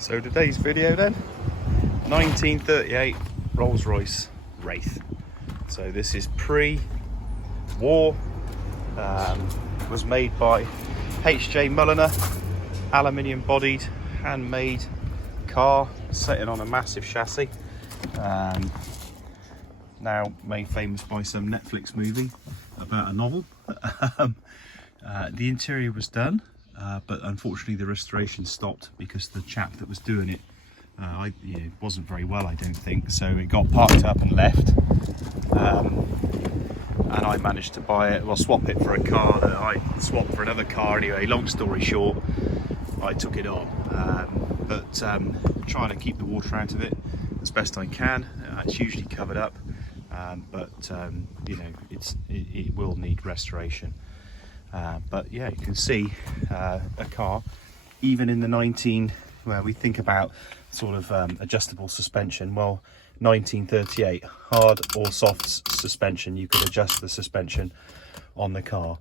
So today's video then, 1938 Rolls-Royce Wraith. So this is pre-war, was made by HJ Mullliner, aluminium bodied, handmade car, sitting on a massive chassis. Now made famous by some Netflix movie about a novel. The interior was done, but unfortunately the restoration stopped because the chap that was doing it wasn't very well, I don't think, so it got parked up and left. And I managed to buy it, well, swap it for a car that I swapped for another car anyway. Long story short, I took it on, but trying to keep the water out of it as best I can. It's usually covered up, but it will need restoration. But yeah, you can see a car, even in the where we think about sort of adjustable suspension. Well, 1938, hard or soft suspension, you could adjust the suspension on the car.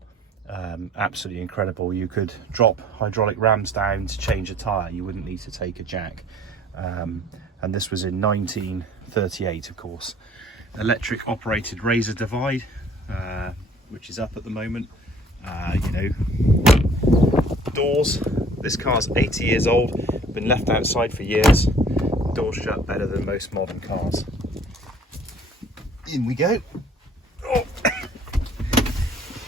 Absolutely incredible. You could drop hydraulic rams down to change a tyre. You wouldn't need to take a jack. And this was in 1938, of course. Electric operated razor divide, which is up at the moment. Doors, this car's 80 years old, been left outside for years. Doors shut better than most modern cars. In we go. Oh.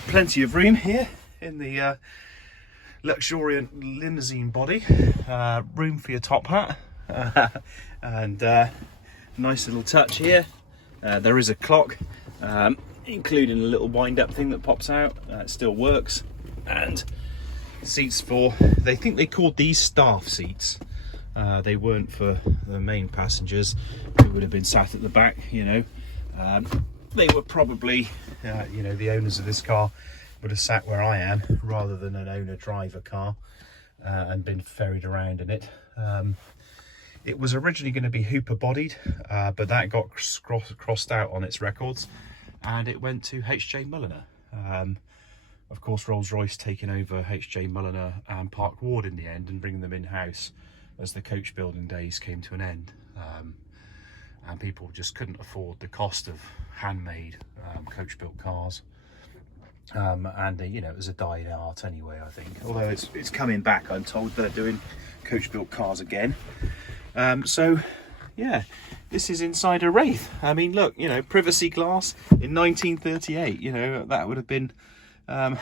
Plenty of room here in the luxuriant limousine body. Room for your top hat. And nice little touch here. There is a clock, including a little wind-up thing that pops out. It still works. And seats for, they think they called these staff seats. They weren't for the main passengers who would have been sat at the back, they were probably, the owners of this car would have sat where I am rather than an owner-driver car and been ferried around in it. It was originally going to be Hooper bodied, but that got crossed out on its records and it went to HJ Mullliner. Of course, Rolls-Royce taking over HJ Mullliner and Park Ward in the end and bringing them in-house as the coach building days came to an end. And people just couldn't afford the cost of handmade coach built cars. It was a dying art anyway, I think. Although it's coming back, I'm told they're doing coach built cars again. So yeah, this is inside a Wraith. I mean, look, privacy glass in 1938, that would have been the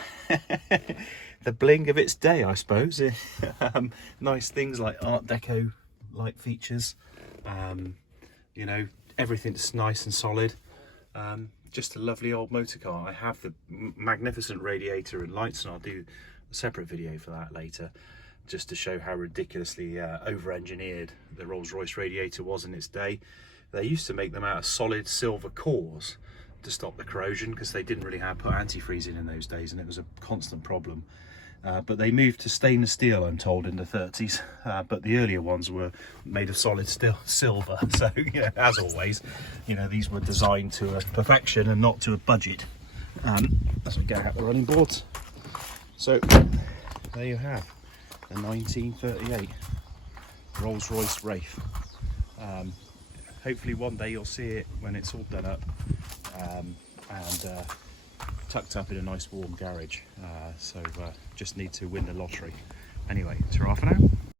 bling of its day, I suppose. Nice things like Art Deco like features, everything's nice and solid. Just a lovely old motor car. I have the magnificent radiator and lights, and I'll do a separate video for that later, just to show how ridiculously over-engineered the Rolls-Royce radiator was in its day. They used to make them out of solid silver cores to stop the corrosion, because they didn't really have put antifreeze in those days, and it was a constant problem. But they moved to stainless steel, I'm told, in the 30s. But the earlier ones were made of solid silver. So, as always, these were designed to a perfection and not to a budget. As we get out the running boards. So, there you have the 1938 Rolls-Royce Wraith. Hopefully one day you'll see it when it's all done up and tucked up in a nice warm garage. So just need to win the lottery. Anyway, ta-ra for now.